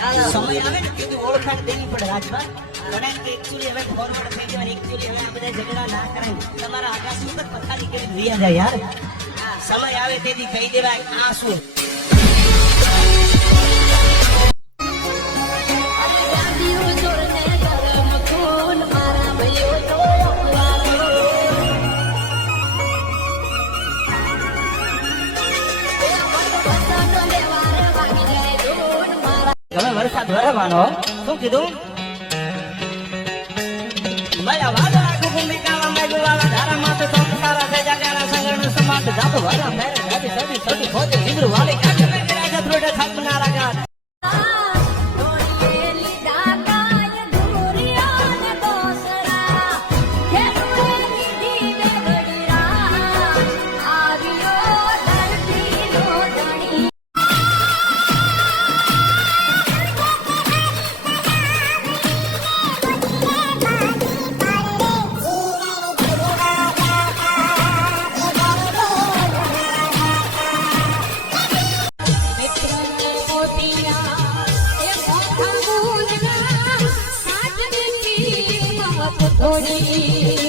સમય આવે ને કીધું ઓળખાણ દેવી પડે રાજમાં ઘણા તો એકચ્યુઅલી હવે ફોરવર્ડ થઈ ગયો એકચ્યુઅલી હવે આ બધા ઝઘડા ના કરાય તમારા આકાશ ઉપર પથારી કરી રહ્યા જાય યાર સમય આવે તેથી કહી દેવાય આ શું તમે વરસાદ વરવાનો શું કીધું માયા વાદળા કુકુંબિકાવા મેઘવાળા ધારામાં તો સંસારા થઈ જાગાના સંગણ સમાત જાતો વાળા મેરે ગાડી સડી સડી ખોજે જીગરું વાલે કાકે મેં રાજા ત્રોડે થાકના રાગા થોડી